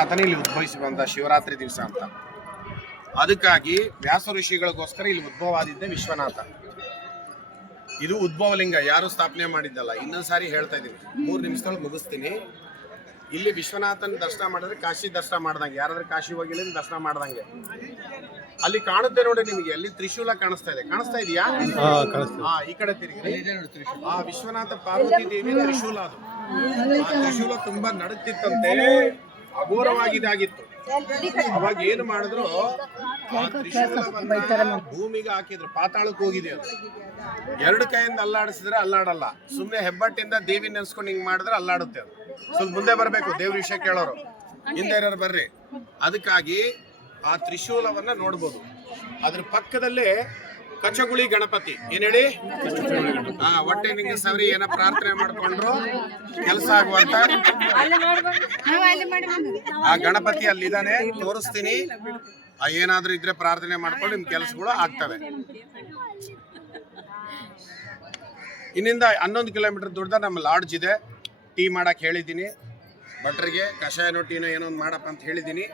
ಆತನ ಇಲ್ಲಿ ಉದ್ಭವಿಸಿ ಬಂದ ಶಿವರಾತ್ರಿ ದಿವಸ ಅಂತ. ಅದಕ್ಕಾಗಿ ವ್ಯಾಸ ಋಷಿಗಳಿಗೋಸ್ಕರ ಇಲ್ಲಿ ಉದ್ಭವ ಆದಿದ್ದೆ ವಿಶ್ವನಾಥ. ಇದು ಉದ್ಭವಲಿಂಗ, ಯಾರು ಸ್ಥಾಪನೆ ಮಾಡಿದ್ದಲ್ಲ. ಇನ್ನೊಂದು ಸಾರಿ ಹೇಳ್ತಾ ಇದೀನಿ, 3 ನಿಮಿಷದೊಳಗೆ ಮುಗಿಸ್ತೀನಿ. ಇಲ್ಲಿ ವಿಶ್ವನಾಥನ ದರ್ಶನ ಮಾಡಿದ್ರೆ ಕಾಶಿ ದರ್ಶನ ಮಾಡ್ದಂಗೆ. ಯಾರಾದ್ರೂ ಕಾಶಿ ಹೋಗಿಲ್ಲ ದರ್ಶನ ಮಾಡ್ದಂಗೆ. ಅಲ್ಲಿ ಕಾಣುತ್ತೆ ನೋಡಿ ನಿಮಗೆ, ಅಲ್ಲಿ ತ್ರಿಶೂಲ ಕಾಣಿಸ್ತಾ ಇದೆ. ಕಾಣಿಸ್ತಾ ಇದೆಯಾ? ಈ ಕಡೆ ತಿರುಗಿ. ಆ ವಿಶ್ವನಾಥ ಪಾರ್ವತಿ ದೇವಿ ತ್ರಿಶೂಲ. ಅದು ಆ ತ್ರಿಶೂಲ ತುಂಬಾ ನಡುತ್ತಿತ್ತಂತೆ, ಅಘೋರವಾಗಿದ್ದಾಗಿತ್ತು. ಅವಾಗ ಏನು ಮಾಡಿದ್ರು, ಆ ತ್ರಿಶೂಲವನ್ನ ಭೂಮಿಗೆ ಹಾಕಿದ್ರು. ಪಾತಾಳಕ್ಕೆ ಹೋಗಿದೆ ಅದು. 2 ಕೈಯಿಂದ ಅಲ್ಲಾಡಿಸಿದ್ರೆ ಅಲ್ಲಾಡಲ್ಲ. ಸುಮ್ನೆ ಹೆಬ್ಬಟ್ಟಿಂದ ದೇವಿ ನೆನ್ಸ್ಕೊಂಡು ಹಿಂಗ್ ಮಾಡಿದ್ರೆ ಅಲ್ಲಾಡುತ್ತೆ ಅದು. ಸ್ವಲ್ಪ ಮುಂದೆ ಬರ್ಬೇಕು, ದೇವ್ರ ವಿಷಯ ಕೇಳೋರು. ಹಿಂದೆ ಇರೋರು ಬರ್ರಿ. ಅದಕ್ಕಾಗಿ ಆ ತ್ರಿಶೂಲವನ್ನ ನೋಡ್ಬೋದು. ಅದ್ರ ಪಕ್ಕದಲ್ಲೇ ಕಚಗುಳಿ ಗಣಪತಿ. ಏನ್ ಹೇಳಿ? ಹೊಟ್ಟೆ ನಿಂಗೆ ಸವರಿ ಏನೋ ಪ್ರಾರ್ಥನೆ ಮಾಡ್ಕೊಂಡ್ರು ಕೆಲಸ ಆಗುವಂತ ಆ ಗಣಪತಿ ಅಲ್ಲಿದ್ದಾನೆ, ತೋರಿಸ್ತೀನಿ. ಏನಾದ್ರೂ ಇದ್ರೆ ಪ್ರಾರ್ಥನೆ ಮಾಡ್ಕೊಂಡು ನಿಮ್ ಕೆಲಸಗಳು ಆಗ್ತವೆ. ಇನ್ನಿಂದ 11 ಕಿಲೋಮೀಟರ್ ದೂರದ ನಮ್ಮ ಲಾಡ್ಜ್ ಇದೆ. ಟೀ ಮಾಡಕ್ ಹೇಳಿದ್ದೀನಿ ಭಟ್ರಿಗೆ. ಕಷಾಯನೋ ಟೀನೋ ಏನೋ ಒಂದು ಮಾಡಪ್ಪ ಅಂತ ಹೇಳಿದ್ದೀನಿ.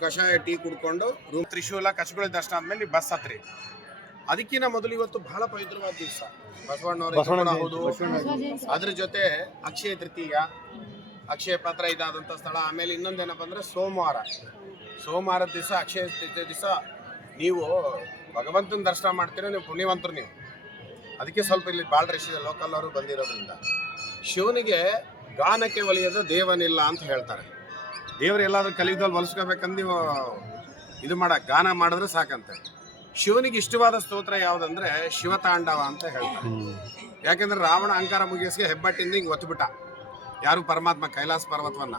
ಕಷಾಯ ಟೀ ಕುಡ್ಕೊಂಡು ರೂಮ್ ತ್ರಿಶೂಲ ಕಚಗುಳಿ ದರ್ಶನ ಆದ್ಮೇಲೆ ಬಸ್ ಹತ್ರಿ. ಅದಕ್ಕಿಂತ ಮೊದಲು ಇವತ್ತು ಬಹಳ ಪವಿತ್ರವಾದ ದಿವಸ, ಬಸವಣ್ಣನವರ ಹೌದು. ಅದ್ರ ಜೊತೆ ಅಕ್ಷಯ ತೃತೀಯ, ಅಕ್ಷಯ ಪಾತ್ರ ಇದಾದಂಥ ಸ್ಥಳ. ಆಮೇಲೆ ಇನ್ನೊಂದೇನಪ್ಪ ಅಂದ್ರೆ ಸೋಮವಾರದ ದಿವಸ, ಅಕ್ಷಯ ತೃತೀಯ ದಿವಸ ನೀವು ಭಗವಂತನ ದರ್ಶನ ಮಾಡ್ತೀರ, ನೀವು ಪುಣ್ಯವಂತರು ನೀವು. ಅದಕ್ಕೆ ಸ್ವಲ್ಪ ಇಲ್ಲಿ ಭಾಳ ರಶ್ ಇದೆ, ಲೋಕಲ್ ಅವರು ಬಂದಿರೋದ್ರಿಂದ. ಶಿವನಿಗೆ ಗಾನಕ್ಕೆ ಒಲಿಯೋದು ದೇವನಿಲ್ಲ ಅಂತ ಹೇಳ್ತಾರೆ. ದೇವ್ರು ಎಲ್ಲಾದ್ರೂ ಕಲಿಯುಗದಲ್ಲಿ ಹೊಲಿಸ್ಕೋಬೇಕಂದು ನೀವು ಇದು ಗಾನ ಮಾಡಿದ್ರೆ ಸಾಕಂತೆ. ಶಿವನಿಗೆ ಇಷ್ಟವಾದ ಸ್ತೋತ್ರ ಯಾವುದಂದ್ರೆ ಶಿವತಾಂಡವ ಅಂತ ಹೇಳ್ತಾರೆ. ಯಾಕೆಂದ್ರೆ ರಾವಣ ಅಹಂಕಾರ ಮುಗಿಸಿಗೆ ಹೆಬ್ಬಟ್ಟಿಂದ ಹಿಂಗೆ ಒತ್ತುಬಿಟ್ಟ ಯಾರು ಪರಮಾತ್ಮ ಕೈಲಾಸ ಪರ್ವತವನ್ನ.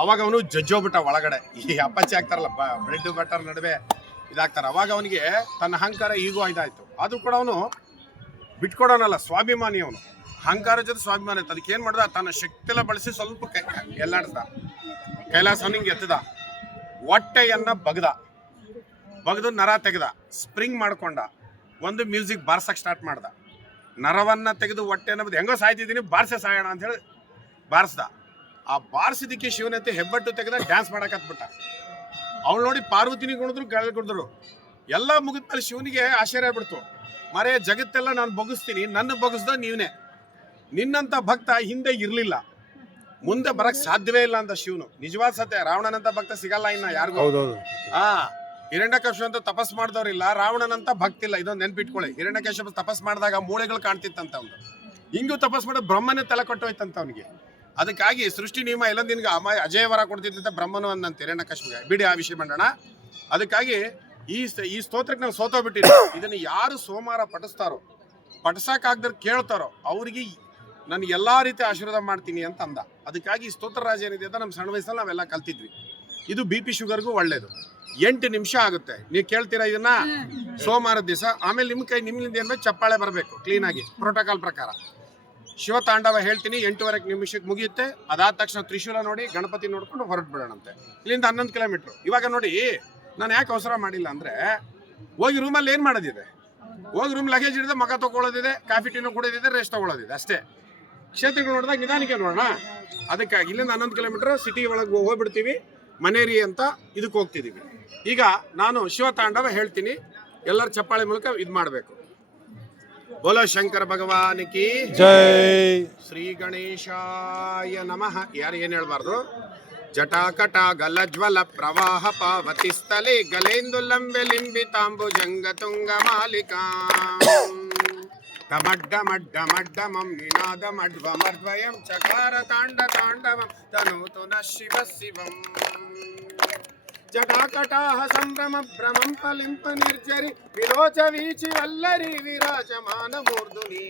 ಅವಾಗ ಅವನು ಜಜ್ಜೋಗ್ಬಿಟ್ಟ ಒಳಗಡೆ. ಈ ಅಪ್ಪಚ್ಚಿ ಆಗ್ತಾರಲ್ಲ, ಬ್ರೆಡ್ ಬಟರ್ ನಡುವೆ ಇದಾಗ್ತಾರೆ. ಅವಾಗ ಅವನಿಗೆ ತನ್ನ ಅಹಂಕಾರ ಈಗೋ ಇದಾಯ್ತು. ಆದ್ರೂ ಕೂಡ ಅವನು ಬಿಟ್ಕೊಡೋನಲ್ಲ, ಸ್ವಾಭಿಮಾನಿ ಅವನು. ಅಹಂಕಾರ ಜೊತೆ ಸ್ವಾಭಿಮಾನಿ. ಅದಕ್ಕೆ ಏನ್ ಮಾಡ್ದ, ತನ್ನ ಶಕ್ತಿಯೆಲ್ಲ ಬಳಸಿ ಸ್ವಲ್ಪ ಎಲ್ಲಾಡ್ದ, ಕೈಲಾಸನಿಂಗೆ ಎತ್ತದ, ಹೊಟ್ಟೆಯನ್ನ ಬಗ್ದು ನರ ತೆಗೆದ, ಸ್ಪ್ರಿಂಗ್ ಮಾಡ್ಕೊಂಡ, ಒಂದು ಮ್ಯೂಸಿಕ್ ಬಾರ್ಸಕ್ ಸ್ಟಾರ್ಟ್ ಮಾಡ್ದ. ನರವನ್ನ ತೆಗೆದು ಹೊಟ್ಟೆನ ಹೆಂಗೋ ಸಾಯ್ತಿದ್ದೀನಿ, ಬಾರ್ಸೆ ಸಾಯೋಣ ಅಂತ ಹೇಳಿ ಬಾರಿಸ್ದ. ಆ ಬಾರಿಸಿದಕ್ಕೆ ಶಿವನತೆ ಹೆಬ್ಬಟ್ಟು ತೆಗೆದ ಡ್ಯಾನ್ಸ್ ಮಾಡಕ್ ಹತ್ಬಿಟ್ಟ. ಅವಳು ನೋಡಿ ಪಾರ್ವತಿನಿ ಕುಣಿದ್ರು, ಗಾಳಿ ಕುಡಿದ್ರು. ಎಲ್ಲ ಮುಗಿದ್ಮೇಲೆ ಶಿವನಿಗೆ ಆಶ್ಚರ್ಯ ಬಿಡ್ತು. ಮರೇ ಜಗತ್ತೆಲ್ಲ ನಾನು ಬೊಗಿಸ್ತೀನಿ, ನನ್ನ ಬೊಗಿಸ್ದ ನೀವನೇ. ನಿನ್ನಂತ ಭಕ್ತ ಹಿಂದೆ ಇರ್ಲಿಲ್ಲ, ಮುಂದೆ ಬರಕ್ ಸಾಧ್ಯವೇ ಇಲ್ಲ ಅಂತ ಶಿವನು. ನಿಜವಾದ ಸತ್ಯ. ರಾವಣನಂತ ಭಕ್ತ ಸಿಗಲ್ಲ ಇನ್ನ ಯಾರಿಗೂ. ಹಿರಣ್ಯಕಶ್ಯಪ ಅಂತ ತಪಸ್ ಮಾಡಿದವ್ರಿಲ್ಲ, ರಾವಣನಂತ ಭಕ್ತಿ ಇಲ್ಲ. ಇದೊಂದು ನೆನ್ಪಿಟ್ಕೊಳ್ಳಿ. ಹಿರಣ್ಯಕಶ್ಯಪ ತಪಸ್ ಮಾಡಿದಾಗ ಮೂಳೆಗಳು ಕಾಣ್ತಿತ್ತಂತ ಅವ್ನು. ಹಿಂಗೂ ತಪಸ್ ಮಾಡಿ ಬ್ರಹ್ಮನೇ ತಲೆ ಕೊಟ್ಟೋಯ್ತಂತ ಅವನಿಗೆ. ಅದಕ್ಕಾಗಿ ಸೃಷ್ಟಿ ನಿಯಮ ಎಲ್ಲ ನಿನ್ಗೆ ಅಜಯ ವರ ಕೊಡ್ತಿದ್ದಂತ ಬ್ರಹ್ಮನು ಅಂದಂತ ಹಿರಣ್ಯಕಶ್ಯಪಿಗೆ. ಬಿಡಿ ಆ ವಿಷಯ ಮಾಡೋಣ. ಅದಕ್ಕಾಗಿ ಈ ಸ್ತೋತ್ರಕ್ಕೆ ನಾವು ಸೋತೋಗ್ಬಿಟ್ಟಿದ್ವಿ. ಇದನ್ನು ಯಾರು ಸೋಮವಾರ ಪಠಿಸ್ತಾರೋ, ಪಠಿಸಕ್ಕಾಗ್ದ್ರೆ ಕೇಳ್ತಾರೋ ಅವ್ರಿಗೆ ನಾನು ಎಲ್ಲಾ ರೀತಿ ಆಶೀರ್ವಾದ ಮಾಡ್ತೀನಿ ಅಂತ ಅಂದ. ಅದಕ್ಕಾಗಿ ಈ ಸ್ತೋತ್ರ ರಾಜ ಏನಿದೆ ಅಂತ ನಮ್ಮ ಸಣ್ಣ ವಯಸ್ಸಲ್ಲಿ ನಾವೆಲ್ಲ ಕಲ್ತಿದ್ವಿ. ಇದು BP ಶುಗರ್ಗೂ ಒಳ್ಳೇದು. 8 ನಿಮಿಷ ಆಗುತ್ತೆ. ನೀವು ಕೇಳ್ತೀರಾ ಇದನ್ನ ಸೋಮವಾರದ ದಿವಸ. ಆಮೇಲೆ ನಿಮ್ಮಿಂದ ಏನ್ಬೇಕು, ಚಪ್ಪಾಳೆ ಬರಬೇಕು ಕ್ಲೀನಾಗಿ ಪ್ರೋಟೋಕಾಲ್ ಪ್ರಕಾರ. ಶಿವತಾಂಡವ ಹೇಳ್ತೀನಿ, 8:15 ನಿಮಿಷಕ್ಕೆ ಮುಗಿಯುತ್ತೆ. ಅದಾದ ತಕ್ಷಣ ತ್ರಿಶೂಲ ನೋಡಿ ಗಣಪತಿ ನೋಡ್ಕೊಂಡು ಹೊರಟು ಬಿಡೋಣಂತೆ. ಇಲ್ಲಿಂದ 11 ಕಿಲೋಮೀಟರ್. ಇವಾಗ ನೋಡಿ, ನಾನು ಯಾಕೆ ಅವಸರ ಮಾಡಿಲ್ಲ ಅಂದ್ರೆ, ಹೋಗಿ ರೂಮಲ್ಲಿ ಏನು ಮಾಡೋದಿದೆ, ಹೋಗಿ ರೂಮ್ ಲಗೇಜ್ ಹಿಡಿದು ಮಗ ತಗೊಳ್ಳೋದಿದೆ, ಕಾಫಿ ಟೀನೋ ಕುಡಿಯೋದಿದೆ, ರೆಸ್ಟ್ ತಗೊಳ್ಳೋದಿದೆ ಅಷ್ಟೇ. ಕ್ಷೇತ್ರಗಳು ನೋಡಿದಾಗ ನಿಧಾನಕ್ಕೆ ನೋಡೋಣ. ಅದಕ್ಕಾಗಿ ಇಲ್ಲಿಂದ 11 ಕಿಲೋಮೀಟರ್ ಸಿಟಿ ಒಳಗೆ ಹೋಗ್ಬಿಡ್ತೀವಿ. ಮನೇರಿ ಅಂತ ಇದಕ್ಕೆ ಹೋಗ್ತಿದ್ದೀವಿ. ಈಗ ನಾನು ಶಿವತಾಂಡವ ಹೇಳ್ತೀನಿ, ಎಲ್ಲರ ಚಪ್ಪಾಳೆ ಮೂಲಕ ಇದು ಮಾಡಬೇಕು. ಬೋಲೋ ಶಂಕರ ಭಗವಾನ್ ಕಿ ಜೈ. ಶ್ರೀ ಗಣೇಶಾಯ ನಮಃ. ಯಾರು ಏನು ಹೇಳ್ಬಾರ್ದು. ಜಟಾಕಟ ಗಲಜ್ವಲ ಪ್ರವಾಹ ಪಾವತಿ ಸ್ಥಲೆ ಗಲೇಂದು ಲಂಬೆ ಲಿಂಬಿತಾಂಬು ಜಂಗ ತುಂಗ ಮಾಲಿಕಾ ತಮಡ್ಡಮಡ್ಡಮಡ್ಡಮಂ ನಿನಾದಮಡ್ವಮರ್ದ್ವಯಂ ಚಕಾರ ತಾಂಡವಂ ತನೂತು ನ ಶಿವ ಶಿವಂ. ಜಟಾಕಟಾಹ ಸಂಭ್ರಮ ಭ್ರಮಂ ಫಲಿಂಪ ನಿರ್ಜರಿ ವಿರೋಚ ವೀಚಿ ವಲ್ಲರಿ ವಿರಾಜಮಾನ ಮೂರ್ಧುನಿ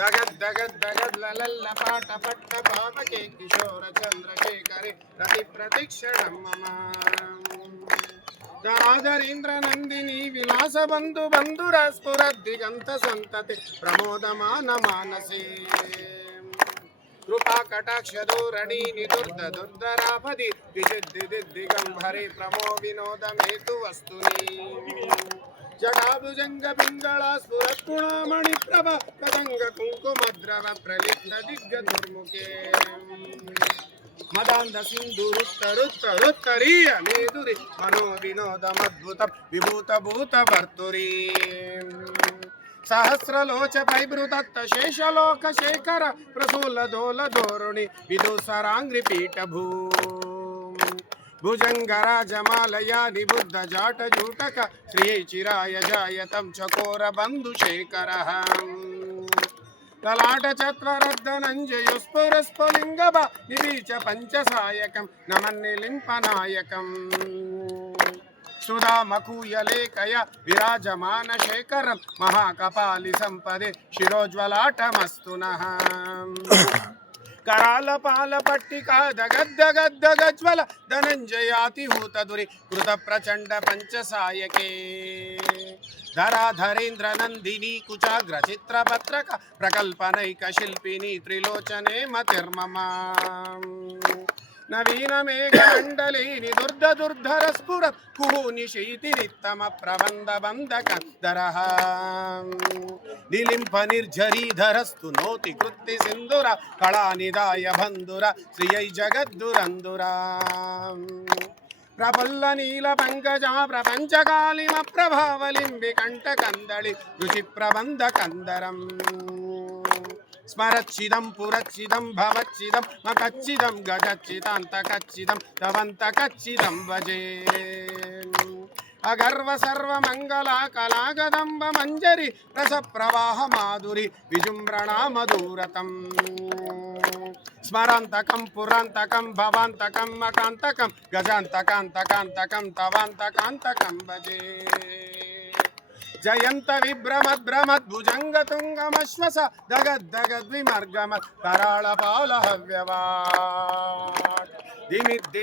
ದಗದ್ ಲಲಲ್ಲ ಪಾಟ ಪಟ್ಟ ಪಾಪಕೆ ಕಿಶೋರ ಚಂದ್ರಶೇಖರಿ ಪ್ರತಿ ಪ್ರತಿಕ್ಷಣಂ ಮಮ. ಧರಾಧರೀಂದ್ರ ನಂದಿನಿ ವಿಲಾಸ ಬಂಧುರ ಸ್ಫುರ ದಿಗಂತ ಸಂತತಿ ಪ್ರಮೋದಮಾನ ಮಾನಸೇ. ಕೃಪಾ ಕಟಾಕ್ಷ ಧೋರಣಿ ನಿದುರ್ಧ ದುರ್ಧರಾಪದಿ ದಿಗಂಭರಿ ಪ್ರಮೋ ವಿನೋದ ಮೇತು ವಸ್ತುನಿ. ಜಟಾಭುಜಂಗ ಪಿಂಗಳ ಸ್ಫುರತ್ ಗುಣಮಣಿ ಪ್ರಭ ಪತಂಗ ಕುಂಕುಮದ್ರವ ಪ್ರಲಿಪ್ತ ದಿಗ್ಗ ದುರ್ಮುಖೇ. ಮದಾಂಧ ಸಿಂಧು ರುತ್ತರೀಯ ಮೇದುರಿ ಮನೋ ವಿನೋದಮದ್ಭುತ ವಿಭೂತ ಭೂತ ಭರ್ತುರಿ ಸಹಸ್ರಲೋಚ ವೈಭೃತತ್ತ ಶೇಷಲೋಕ ಶೇಖರ ಪ್ರಸೂಲ ದೋಲ ಧೋರುಣಿ ವಿದುಸರಾಂಗ್ರಿ ಪೀಠಭೂ ಭುಜಂಗರಾಜಮಾಲಯಾ ನಿಬುದ್ಧ ಜಾಟ ಜೂಟಕ ಶ್ರೀ ಚಿರಾಯ ಜಾಯತಂ ಚಕೋರ ಬಂಧು ಶೇಖರ ಲಲಾಟ ಚತ್ವರದ್ಧನಂಜಯ ಸ್ಫುರಸ್ಫುಲಿಂಗಭ ನಿರೀಚ ಪಂಚಸಾಯಕಂ ನಮನ್ನಿಲಿಂಪನಾಯಕಂ ಸುಧಾಮಕೂಯಲೇಖಯ ವಿರಾಜಮಾನ ಶೇಖರಂ ಮಹಾಕಪಾಲಿ ಸಂಪದೆ ಶಿರೋಜ್ವಲಾಟಮಸ್ತು ನಃ कराल पाल पट्टिका दगद् गज्वल धनंजयातिहूत दुरी कृत प्रचंड पंचसायके धराधरेन्द्र नंदिनी कुचाग्र चित्रपत्रक प्रकल्पनैक शिल्पिनी त्रिलोचने मतिर्मम नवीन मेघमंडलिनी दुर्धर स्फुरत् कुहूनि शीतिरित्तम प्रबंध बंधकन्दरः निलिंप निर्झरीधरस्तु नोति कृत्ति सिंधुर कलानिदाय बंधुर श्रियै जगद्दुरंदुरा प्रफुल्ल नील पंकजा प्रपंचकालिम प्रभावलिंबि कंटकंदळि रुचि प्रबंध कंदरम् स्मरच्चिदं पुरच्चिदं भवच्चिदं मकच्चिदं गजच्चिदान्तकच्चिदं तवन्तकच्चिदं भजे अगर्व सर्व मंगला कलागदंब मंजरी रस प्रवाह माधुरी विजुम्रणा मधुरतम स्मरांतकं पुरांतकं भवांतकं मकांतकं गजांतकांतकांतकं तवांतकांतकं भजे जयंत विभ्रमद् भुजंग तुंगमश्वस दगद् विमर्गमत् कराळ पाल हव्यवाट् दिमिद्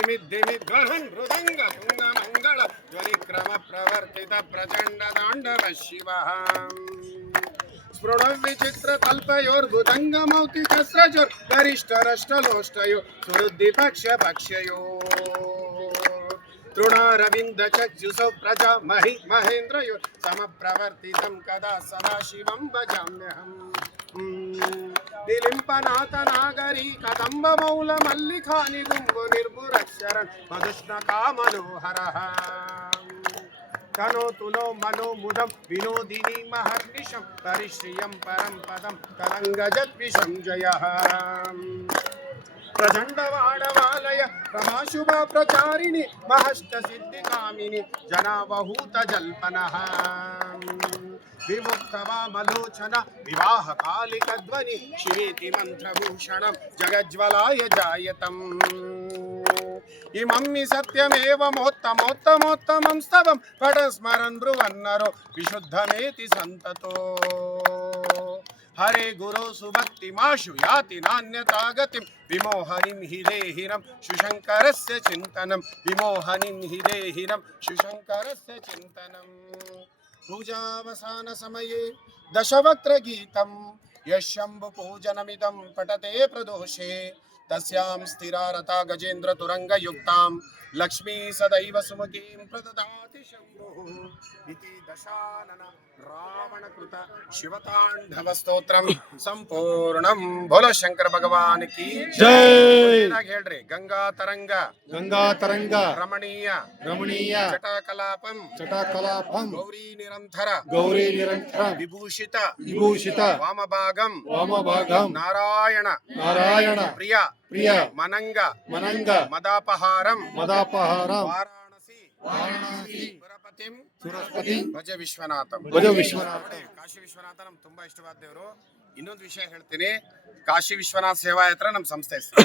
ध्वहन् मृदंग तुंग मंगल ज्वलिक्रम प्रवर्तित प्रचंड तांडव शिवः स्फुरण विचित्र कल्पयोर्भुजंग मौक्तिक स्रजोर् गरिष्ठ रष्टलोष्टयो सुरुद्धि पक्षयो तृणारविंद चक्षुषौ प्रजा महेन्द्रयो समप्रवर्तितं कदा सदा शिवं भजाम्यहम् दिलिंपनाथ नागरी कदंब मौल मल्लिका निगुंबु निर्भुरक्षरन् मधुष्णका मनोहरः तनोतु नो मनो मुदं विनोदिनी महर्निशं परिश्रियं परं पदं कलङ्गजद्विषं जयः प्रचंडवाडवालय प्रभाशुभ प्रचारिणि महष्ट सिद्धि कामिनी जनावहूत जल्पनः विमुक्तवामलोचन विवाह कालिक ध्वनि शिवेति मंत्रभूषणं जगज्ज्वलाय जायतम् इमं सत्यमेवमोत्तमोत्तमोत्तमं स्तवं पठस्मरन् ब्रुवन्नरो विशुद्धमेति सन्ततो हरे गुरो सुभक्तिमाशु याति नान्यता गतिं विमोहनिं हि देहिनं शुशंकरस्य चिन्तनं विमोहनिं हि देहिनं शुशंकरस्य चिन्तनं पूजावसान समये दशवक्त्र गीतं यशंभु पूजनमिदं पठते प्रदोषे तस्यां स्थिरारता गजेन्द्र तुरंग युक्तां लक्ष्मी सदैव सुमुखीं प्रददाति शंभुः इति दशानन रावण कृत शिवतांडव स्तोत्रम संपूर्णम। बोलो शंकर भगवान की जय। ಹೇಳ್ರಿ ಗಂಗಾ ತರಂಗ ರಮಣೀಯ ಜಟಾಕಲಾಪಂ ಗೌರಿ ನಿರಂತರ ವಿಭೂಷಿತ ವಾಮಭಾಗಂ ನಾರಾಯಣ ಪ್ರಿಯ ಮನಂಗ ಮದಾಪಹಾರಂ ವಾರಾಣಸಿ ಸುರಪತಿಂ ಭಜ ವಿಶ್ವನಾಥಂ ಕಾಶಿ ವಿಶ್ವನಾಥ ನಮ್ಗೆ ತುಂಬಾ ಇಷ್ಟವಾದ ದೇವರು. ಇನ್ನೊಂದು ವಿಷಯ ಹೇಳ್ತೀನಿ, ಕಾಶಿ ವಿಶ್ವನಾಥ ಸೇವಾ ಯಾತ್ರಾ ನಮ್ಮ ಸಂಸ್ಥೆ ಹೆಸರು.